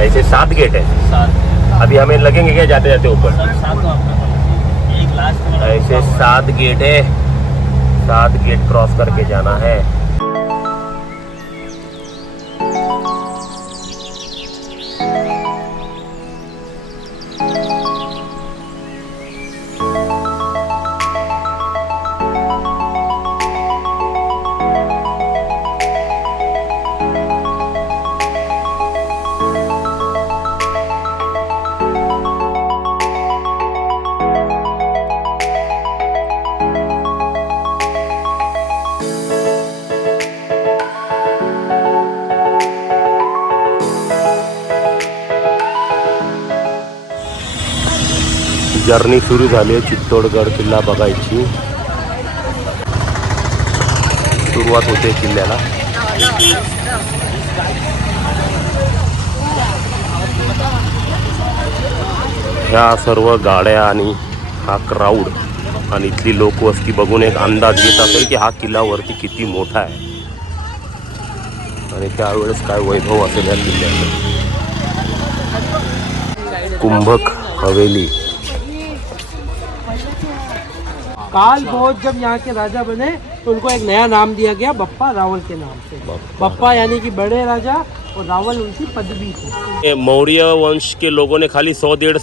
ऐसे 7 गेट है। अभी हमें लगेंगे क्या जाते जाते ऊपर? ऐसे 7 गेट है, 7 गेट क्रॉस करके जाना है। जर्नी सुरू झाली आहे चित्तोडगड किल्ला बघायची। सुरुवात होते किल्ल्याला। ह्या सर्व गाड्या आणि हा क्राऊड आणि इथली लोकवस्ती बघून एक अंदाज येत असेल की हा किल्ला वरती किती मोठा आहे आणि त्यावेळेस काय वैभव असेल या किल्ल्याचं। कुंभक हवेली। काल भोज जब यहाँ के राजा बने तो उनको एक नया नाम दिया गया, बप्पा रावल के नाम से। बप्पा यानी कि बड़े राजा और रावल उनकी पदवी थी। मौर्य वंश के लोगों ने खाली 100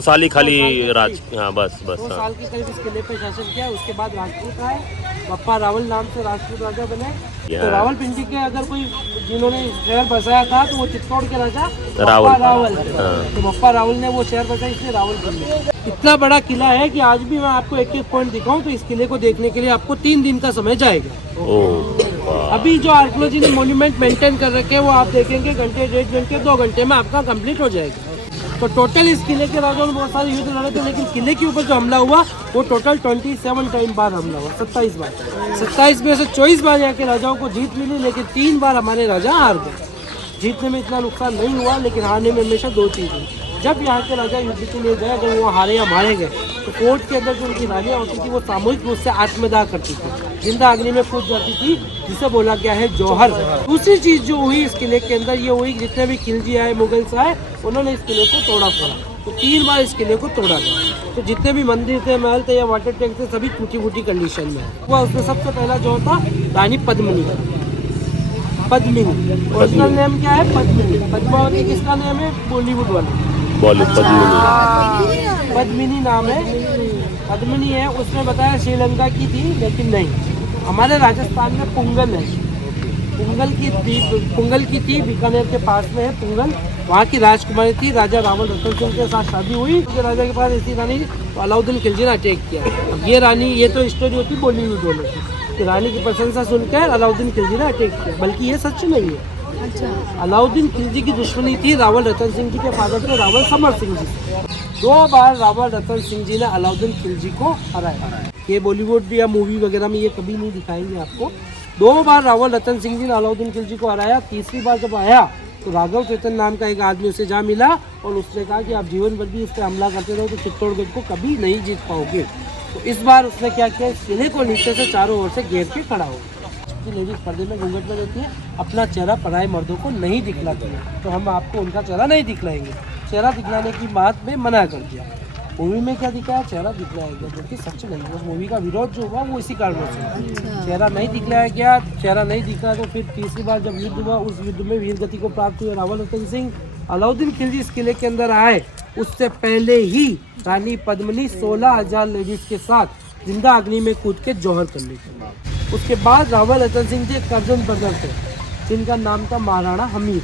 साल ही खाली राज, हाँ बस 100 साल के करीब इस किले पे शासन किया। उसके बाद राजपूत आए, बप्पा रावल नाम से राजपूत राजा बने। तो रावलपिंडी के अगर कोई जिन्होंने शहर बसाया था तो वो चित्तौड़ के राजा रावल। तो बप्पा रावल ने वो शहर बसाया, इसलिए रावलपिंडी। इतना बड़ा किला है कि आज भी मैं आपको एक एक पॉइंट दिखाऊं तो इस किले को देखने के लिए आपको 3 दिन का समय जाएगा। अभी जो आर्कियोलॉजी ने मॉन्यूमेंट मेंटेन कर रखे हैं वो आप देखेंगे घंटे, 1.5 घंटे, 2 घंटे में आपका कंप्लीट हो जाएगा। तो टोटल इस किले के राजाओं ने बहुत सारे युद्ध लड़े थे, लेकिन किले के ऊपर जो हमला हुआ वो टोटल 27 बार हमला हुआ, 27 बार। 27 में से 24 बार यहाँ के राजाओं को जीत मिली, लेकिन 3 बार हमारे राजा हार गए। जीतने में इतना नुकसान नहीं हुआ, लेकिन हारने में हमेशा 2 चीज़ हुई। जब यहाँ के राजा युद्ध के लिए गए, अगर वो हारे या मारे गए तो कोर्ट के अंदर जो उनकी रानियाँ होती थी वो सामूहिक रूप से आत्मदाह करती थी, जिंदा अग्नि में कूद जाती थी, जिसे बोला गया है जौहर। दूसरी चीज़ जो हुई इस किले के अंदर ये हुई, जितने भी खिलजी आए, मुगल्स आए, उन्होंने इस किले को तोड़ा फोड़ा। तो 3 बार इस किले को तोड़ा गया। तो जितने भी मंदिर थे, महल थे या वाटर टैंक थे, सभी टूटी फूटी कंडीशन में है। वो उसमें सबसे पहला जो था रानी पद्मिनी। ओरिजिनल नेम क्या है? पद्मिनी। पद्मावती किसका नेम है? बॉलीवुड वाले पद्मिनी नाम है। पद्मिनी है, उसने बताया श्रीलंका की थी, लेकिन नहीं, हमारे राजस्थान में पुंगल है। पुंगल की थी, बीकानेर के पास में है पुंगल। वहाँ की राजकुमारी थी, राजा रावल रतन सिंह के साथ शादी हुई। राजा के पास ऐसी रानी तो अलाउद्दीन खिलजी ने अटैक किया। अब ये रानी, ये तो स्टोरी होती बॉलीवुड वालों की, रानी की प्रशंसा सुनकर अलाउद्दीन खिलजी ने अटैक किया, बल्कि ये सच नहीं है। अच्छा। अलाउद्दीन खिलजी की दुश्मनी थी रावल रतन सिंह जी के फादर थे रावल समर सिंह जी। 2 बार रावल रतन सिंह जी ने अलाउद्दीन खिलजी को हराया। ये बॉलीवुड या मूवी वगैरह में ये कभी नहीं दिखाएंगे आपको। 2 बार रावल रतन सिंह जी ने अलाउद्दीन खिलजी को हराया। तीसरी बार जब आया तो राघव चेतन नाम का एक आदमी उसे जा मिला और उसने कहा कि आप जीवन भर भी इस पर हमला करते रहो तो चित्तौड़गढ़ को कभी नहीं जीत पाओगे। तो इस बार उसने क्या किया, इस किले को नीचे से चारों ओर से घेर के खड़ा हो। लेडीज पर्दे में घूंघट में रहती है, अपना चेहरा पराये मर्दों को नहीं दिखलाती है, तो हम आपको उनका चेहरा नहीं दिखलाएंगे। चेहरा दिखलाने की बात में मना कर दिया। मूवी में क्या दिखाया, चेहरा दिखलाया गया, जो कि सच नहीं। उस मूवी का विरोध जो हुआ वो इसी कारण से, चेहरा नहीं दिखलाया गया। चेहरा नहीं दिखला तो फिर तीसरी बार जब युद्ध हुआ, उस युद्ध में वीर गति को प्राप्त हुए रावल रतन सिंह। अलाउद्दीन खिलजी इस किले के अंदर आए उससे पहले ही रानी पद्मिनी 16,000 लेडीज के साथ जिंदा अग्नि में कूद के जौहर कर ली थी। उसके बाद रावल रतन सिंह जी कर्जन ब्रदर थे, जिनका नाम था महाराणा हमीर।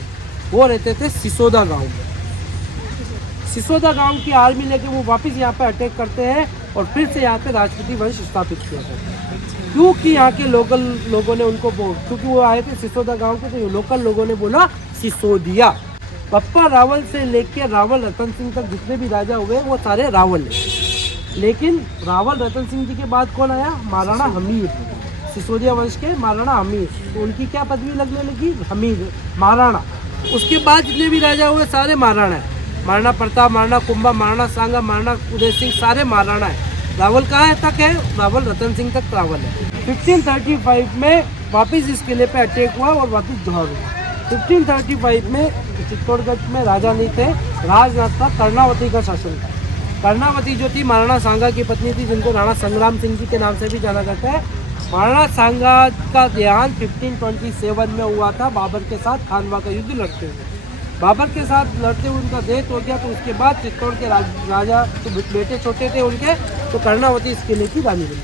वो रहते थे सिसोदा गांव में। सिसोदा गांव की आर्मी लेके वो वापस यहाँ पे अटैक करते हैं और फिर से यहाँ पे राजपूती वंश स्थापित किया जाता है। क्योंकि यहाँ के लोकल लोगों ने उनको क्योंकि वो आए थे सिसोदा गांव के, तो लोकल लोगों ने बोला सिसोदिया। बप्पा रावल से लेके रावल रतन सिंह तक जितने भी राजा हुए वो सारे रावल हैं। लेकिन रावल रतन सिंह जी के बाद कौन आया? महाराणा हमीर, सिसोदिया वंश के महाराणा हमीर। तो उनकी क्या पदवी लगने लगी? हमीर, महाराणा। उसके बाद जितने भी राजा हुए सारे महाराणा है। महाराणा प्रताप, महाराणा कुंभा, महाराणा सांगा, महाराणा उदय सिंह, सारे महाराणा है। रावल कहाँ तक है? रावल रतन सिंह तक रावल है। 1535 में वापस इस किले पे अटैक हुआ और वापस जौहर हुआ। 1535 में चित्तौड़गढ़ में राजा नहीं थे, राजनाथ था, कर्णावती का शासन था। कर्णावती जो थी महाराणा सांगा की पत्नी थी, जिनको राणा संग्राम सिंह जी के नाम से भी जाना जाता है। महाराणा सांगा का देहांत 1527 में हुआ था बाबर के साथ खानवा का युद्ध लड़ते हुए। बाबर के साथ लड़ते हुए उनका डेथ हो गया, तो उसके बाद चित्तौड़ के राजा तो बेटे छोटे थे उनके, तो कर्णावती इस किले की रानी बनी।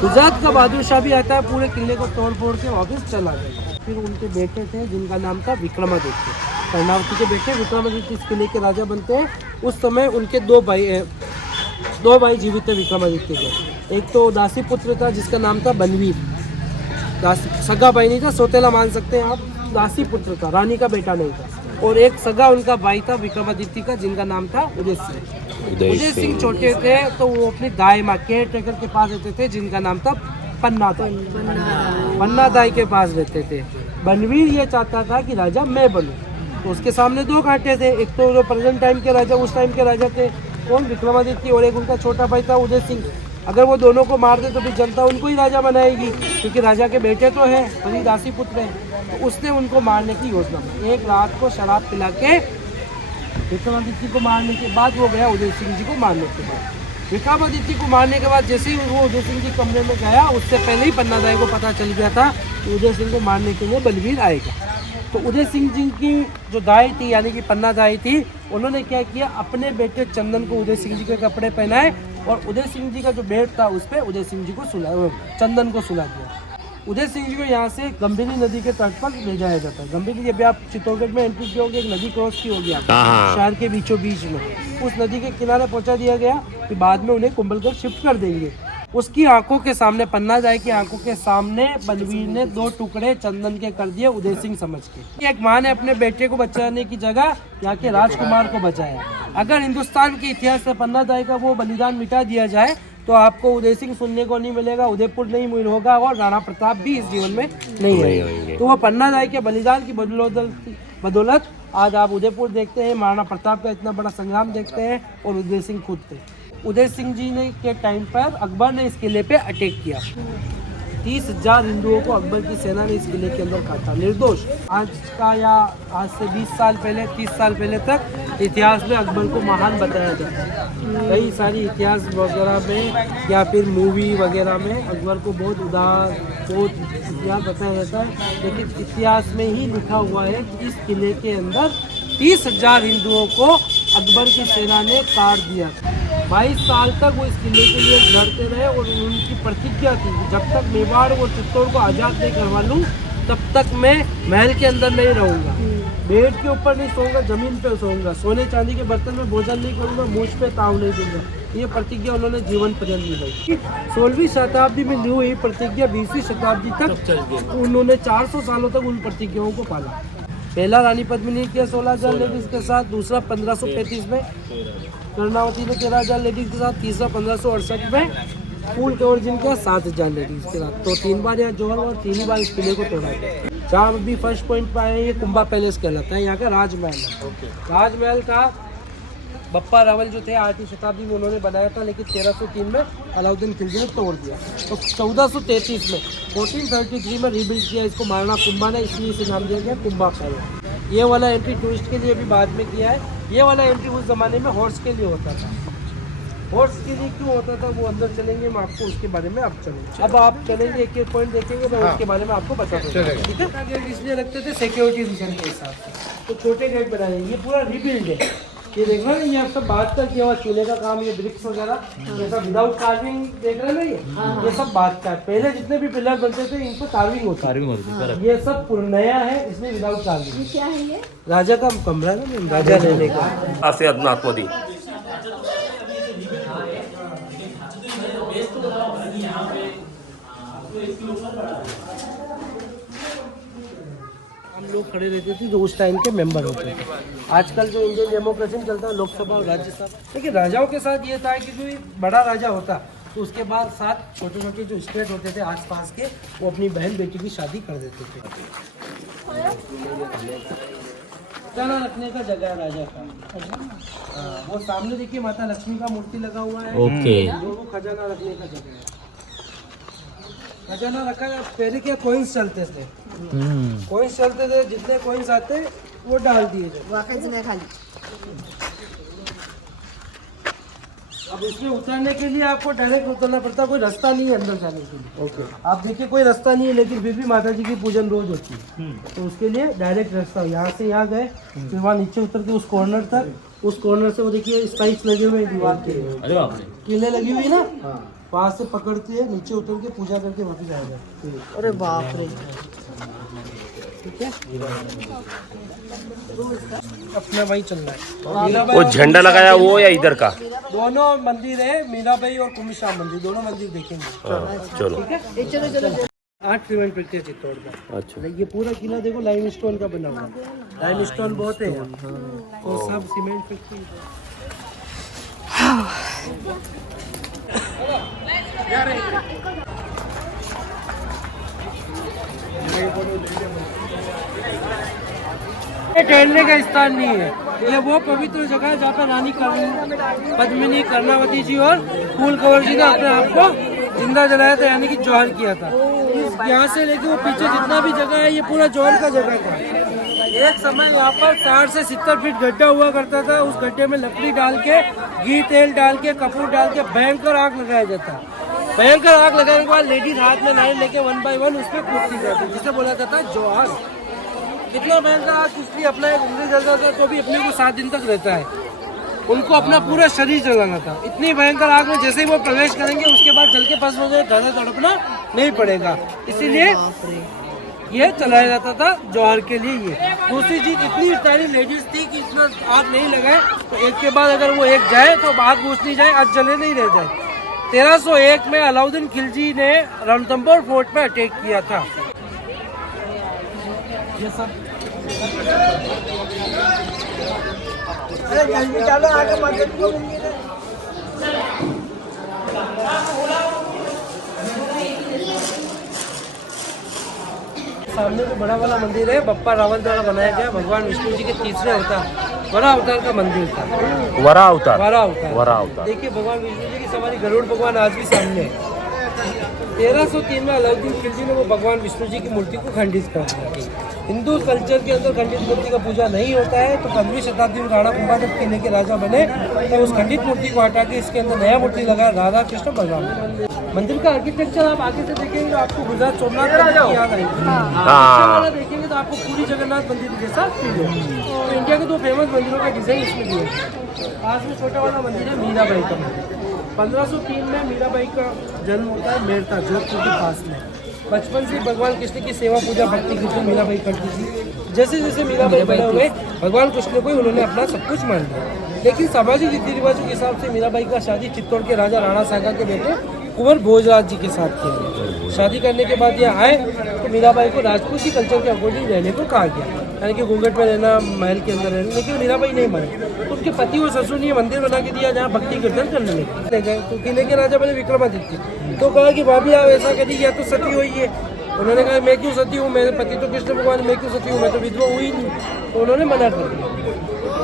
गुजरात का बहादुर शाह भी आता है, पूरे किले को तोड़ फोड़ के वापस चला गया। फिर उनके बेटे थे जिनका नाम था विक्रमादित्य। कर्णावती के बेटे विक्रमादित्य इस किले के राजा बनते हैं। उस समय उनके दो भाई जीवित थे विक्रमादित्य के। एक तो दासी पुत्र था जिसका नाम था बनवीर, सगा भाई नहीं था, सौतेला मान सकते हैं आप, दासी पुत्र था, रानी का बेटा नहीं था। और एक सगा उनका भाई था विक्रमादित्य का, जिनका नाम था उदय सिंह। उदय सिंह छोटे थे तो वो अपनी दाई माँ केयर टेकर के पास रहते थे, जिनका नाम था पन्ना दाई के पास रहते थे। बनवीर ये चाहता था कि राजा मैं बनूं, तो उसके सामने दो कांटे थे, एक तो जो प्रेजेंट टाइम के राजा उस टाइम के राजा थे कौन, विक्रमादित्य, और एक उनका छोटा भाई था उदय सिंह। अगर वो दोनों को मार दे तो फिर जनता उनको ही राजा बनाएगी, क्योंकि राजा के बेटे तो हैं, वही दासी पुत्र हैं। तो उसने उनको मारने की योजना बनाई। एक रात को शराब पिला के विक्रमादित्य को मारने के बाद वो गया उदय सिंह जी को मारने के बाद। विक्रमादित्य को मारने के बाद जैसे ही वो उदय सिंह जी कमरे में गया, उससे पहले ही पन्नादाई को पता चल गया था कि उदय सिंह को मारने के लिए बलवीर आएगा। तो उदय सिंह जी की जो दाई थी यानी कि पन्ना दाई थी, उन्होंने क्या किया, अपने बेटे चंदन को उदय सिंह जी के कपड़े पहनाए और उदय सिंह जी का जो बेड था उस पर उदय सिंह जी को चंदन को सुला दिया। उदय सिंह जी को यहाँ से गंभीरी नदी के तट पर ले जाया जाता है। गंभीरी जब आप चित्तौड़गढ़ में एंट्री किए, एक नदी क्रॉस की होगी आप शहर के बीचों बीच में, उस नदी के किनारे पहुँचा दिया गया कि बाद में उन्हें कुंभलगढ़ शिफ्ट कर देंगे। उसकी आंखों के सामने, पन्ना दाई की आंखों के सामने बलवीर ने 2 टुकड़े चंदन के कर दिए उदय सिंह समझ के। एक माँ ने अपने बेटे को बचाने की जगह यहाँ के राजकुमार को बचाया। अगर हिंदुस्तान के इतिहास से पन्ना दाई का वो बलिदान मिटा दिया जाए तो आपको उदय सिंह सुनने को नहीं मिलेगा, उदयपुर नहीं होगा और राणा प्रताप भी इस जीवन में नहीं आएंगे। तो वो पन्ना दाई के बलिदान की बदौलत आज आप उदयपुर देखते हैं, महाराणा प्रताप का इतना बड़ा संग्राम देखते हैं, और उदय सिंह खुद थे। उदय सिंह जी ने के टाइम पर अकबर ने इस किले पे अटैक किया। 30,000 हिंदुओं को अकबर की सेना ने इस किले के अंदर काटा, निर्दोष। आज का या आज से 20 साल पहले, 30 साल पहले तक इतिहास में अकबर को महान बताया जाता है। कई सारी इतिहास वगैरह में या फिर मूवी वगैरह में अकबर को बहुत उदार, बहुत इतिहास बताया जाता है, लेकिन इतिहास में ही लिखा हुआ है कि इस किले के अंदर 30,000 हिंदुओं को अकबर की सेना ने काट दिया। 22 साल तक वो इस किले के लिए लड़ते रहे और उनकी प्रतिज्ञा थी कि जब तक मेवाड़ और चित्तौड़ को आज़ाद नहीं करवा लूँ तब तक मैं महल के अंदर नहीं रहूँगा, बेड के ऊपर नहीं सोऊंगा, जमीन पे सोऊंगा, सोने चांदी के बर्तन में भोजन नहीं करूँगा, मुझ पे ताव नहीं दूंगा। ये प्रतिज्ञा उन्होंने जीवन पर्यंत निभाई। 16वीं शताब्दी में ली हुई प्रतिज्ञा 20वीं शताब्दी तक उन्होंने 400 सालों तक उन प्रतिज्ञाओं को पाला। पहला रानी पद्मिनी ने किया 16,000 लेडीज के साथ, दूसरा 1535 में कर्णावती ने 13,000 लेडीज के साथ, तीसरा 1568 में फूल के ओरिजिन किया 7,000 लेडीज के साथ। तो 3 बार यहाँ जोहर और 3 ही बार इस किले को तोड़ा गया। जहाँ अभी फर्स्ट पॉइंट पे आए, ये कुंभा पैलेस कहलाता है, यहाँ का राजमहल है। राजमहल का बप्पा रावल जो थे 8वीं शताब्दी में उन्होंने बनाया था, लेकिन 1303 में अलाउद्दीन खिलजी ने तोड़ दिया। तो 1433 में 1433 में रीबिल्ड किया इसको महाराणा कुंभा ने, इसलिए इसे नाम दिया गया कुंभा पैलेस। ये वाला एंट्री टूरिस्ट के लिए भी बाद में किया है। ये वाला एंट्री उस ज़माने में हॉर्स के लिए होता था। हॉर्स के लिए क्यों होता था वो अंदर चलेंगे, मैं आपको उसके बारे में अब चलेंगे। अब आप चलेंगे, एक एक पॉइंट देखेंगे, मैं उसके बारे में आपको बता दूँगा। ठीक है, गेट इसलिए रखते थे सिक्योरिटी रीजन के हिसाब से, तो छोटे गेट बनाए। ये पूरा रीबिल्ड है, ये देख रहे हैं, ये आप सब बात का किया हुआ चूल्हे का काम, ये ब्रिक्स वगैरह जैसा विदाउट कार्विंग देख रहे हैं ना, ये सब बात का। पहले जितने भी पिलर बनते थे इनको कार्विंग होती है, ये सब नया है, इसमें विदाउट कार्विंग। क्या है ये? राजा का कमरा है, राजा रहने का। असे अधुनात्मदी हम लोग खड़े रहते थे जो उस टाइम के मेंबर होते थे। आजकल जो इंडियन डेमोक्रेसी में चलता है लोकसभा और राज्यसभा, लेकिन राजाओं के साथ ये था कि जो बड़ा राजा होता तो उसके बाद 7 छोटे छोटे जो स्टेट होते थे आसपास के, वो अपनी बहन बेटी की शादी कर देते थे। खजाना रखने का जगह है राजा का। वो सामने देखिए माता लक्ष्मी का मूर्ति लगा हुआ है, वो खजाना रखने का जगह है। खजाना रखा है। पहले क्या कॉइन्स चलते थे, कॉइन्स चलते थे, जितने कॉइन्स आते वो डाल दिए जाते। अब इसमें उतरने के लिए आपको डायरेक्ट उतरना पड़ता, कोई रास्ता नहीं है अंदर जाने के लिए। ओके। आप देखिए कोई रास्ता नहीं है, लेकिन फिर भी माता जी की पूजन रोज होती है, तो उसके लिए डायरेक्ट रास्ता। यहाँ से यहाँ गए, फिर वहाँ नीचे उतर के उस कॉर्नर तक, उस कॉर्नर से वो देखिए स्पाइक्स लगे हुए हैं दीवार के, अरे बाप रे, कीलें लगी हुई ना, वहाँ से पकड़ते हैं, नीचे उतर के पूजा करके वापस आ जाए। अरे बाप रे, ठीक है, अपना वही चल रहा है। वो झंडा लगाया वो या इधर का? दोनों मंदिर है, मीराबाई और कुमिश्राम मंदिर, दोनों मंदिर देखेंगे। चलो। ठीक है, चलो 8 सीमेंट पिक्चर चित्तौड़ का। अच्छा। ये पूरा किला देखो लाइम स्टोन का बना हुआ है, लाइम स्टोन बहुत है यहाँ, तो सब सीमेंट पिक्चर। ये ठहरने का स्थान नहीं है, ये वो पवित्र जगह है जहाँ पर रानी पद्मिनी, कर्णावती जी और फूल कंवर जी ने अपने आप को जिंदा जलाया था, यानी कि जौहर किया था। यहाँ से लेके वो पीछे जितना भी जगह है, ये पूरा जौहर का जगह था। एक समय यहाँ पर 60 से 70 फीट गड्ढा हुआ करता था, उस गड्ढे में लकड़ी डाल के, घी तेल डाल के, कपूर डाल के भयंकर आग लगाया जाता। भयंकर आग लगाने के बाद लेडीज हाथ में नारियल लेके 1 बाय 1 उसमें कूदती जाती, जिसे बोला जाता है जौहर। कितना भयंकर आग, इसलिए अपना एक उंगली जलता था तो भी अपने को 7 दिन तक रहता है। उनको अपना पूरा शरीर जलाना था, इतनी भयंकर आग में जैसे ही वो प्रवेश करेंगे उसके बाद जल के पास हो जाए, ज़्यादा तड़पना नहीं पड़ेगा, इसीलिए ये चलाया जाता था जौहर के लिए। ये दूसरी चीज, इतनी सारी लेडीज थी कि इतना आग नहीं लगाए, तो एक के बाद अगर वो एक जाए तो आग घुस नहीं जाए, आज जले नहीं रह जाए। 1301 में अलाउद्दीन खिलजी ने रणथंभौर फोर्ट में अटैक किया था। ये सब चलो आगे सामने जो बड़ा वाला मंदिर है, बप्पा रावल द्वारा बनाया गया, भगवान विष्णु जी के तीसरे अवतार वरा अवतार का मंदिर था। वरा अवतार। वरा अवतार। वरा अवतार। देखिए भगवान विष्णु जी की सवारी गरुड़ भगवान आज भी सामने है। 1303 में अलाउद्दीन खिलजी ने वो भगवान विष्णु जी की मूर्ति को खंडित कर दिया। हिंदू कल्चर के अंदर खंडित मूर्ति का पूजा नहीं होता है, तो 15वीं शताब्दी में राणा कुंभा जब किले के राजा बने तो उस खंडित मूर्ति को हटा के इसके अंदर नया मूर्ति लगा, राधा कृष्ण बलराम। मंदिर का आर्किटेक्चर आप आगे से देखेंगे तो आपको गुजरात सोमनाथ मंदिर की याद आएगी। वाला देखेंगे तो आपको पूरी जगन्नाथ मंदिर जैसा फील होगा। तो इंडिया के 2 फेमस मंदिरों का डिजाइन इसमें दिया है। पास में छोटा वाला मंदिर है मीराबाई का मंदिर। 1503 में मीराबाई का जन्म होता है मेरता, जोधपुर के पास में। बचपन से भगवान कृष्ण की सेवा पूजा भक्ति कृष्ण मीराबाई करती थी। जैसे जैसे मीराबाई बड़े हुए, भगवान कृष्ण को ही उन्होंने अपना सब कुछ मान लिया। लेकिन सामाजिक रीति रिवाजों के हिसाब से मीराबाई का शादी चित्तौड़ के राजा राणा सागा के बेटे कुंवर भोजराज जी के साथ किया। शादी करने के बाद ये आए तो मीराबाई को राजपूती कल्चर के अकॉर्डिंग रहने को कहा गया, यानी कि घूंघट में रहना, महल के अंदर रहना, लेकिन मीराबाई नहीं मानी। तो उनके पति और ससुर ने मंदिर बना के दिया जहाँ भक्ति कीर्तन करने लगे। तो किले के राजा बने विक्रमादित्य, तो कहा कि भाभी आप ऐसा करिए, या तो सती हुई है। उन्होंने कहा मैं क्यों सती हूँ, मेरे पति तो कृष्ण भगवान, मैं क्यों सती हूँ, मैं तो विधवा हुई नहीं। तो उन्होंने मना कर दिया।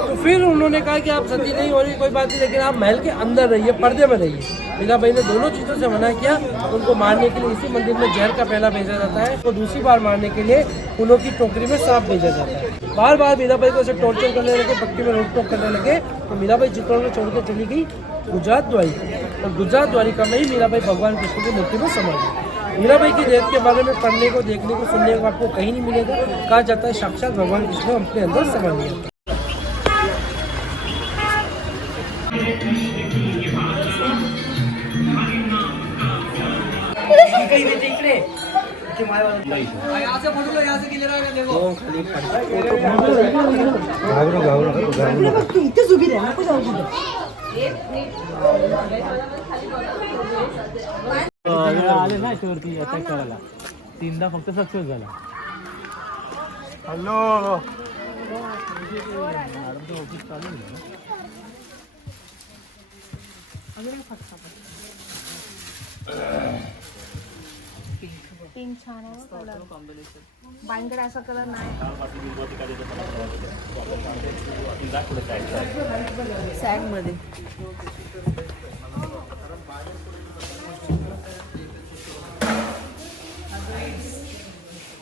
तो फिर उन्होंने कहा कि आप सती नहीं हो रही कोई बात नहीं, लेकिन आप महल के अंदर रहिए, पर्दे में रहिए। मीराबाई ने दोनों चीज़ों से मना किया। उनको मारने के लिए इसी मंदिर में जहर का प्याला भेजा जाता है, तो दूसरी बार मारने के लिए फूलों की टोकरी में सांप भेजा जाता है। बार बार मीराबाई को ऐसे टॉर्चर करने लगे, भक्ति में रोक टोक करने लगे, तो मीराबाई चित्तौड़ में छोड़कर चली गई गुजरात द्वारिका। और गुजरात द्वारिका में ही मीराबाई भगवान कृष्ण की मूर्ति में समा गई। मीराबाई की डेथ के बारे में पढ़ने को, देखने को, सुनने को आपको कहीं नहीं मिलेगा। कहा जाता है साक्षात भगवान कृष्ण अपने अंदर समा लिया। इथेच उभी राहा, नको जाऊ कुठे. आले ना याच्यावरती अटॅक करायला, 3दा फक्त सक्सेस झाला. हॅलो ऑफिस चालू आहे. पिंक छान आहे कलर कॉम्बिनेशन. बाईंकडे असा कलर नाही. सॅग मध्ये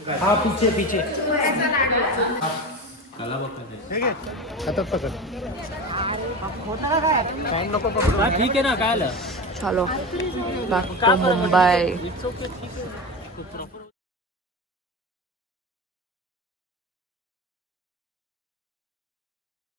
हाँ पीछे पीछे ठीक आहे ना काय आलं चलो back to Mumbai.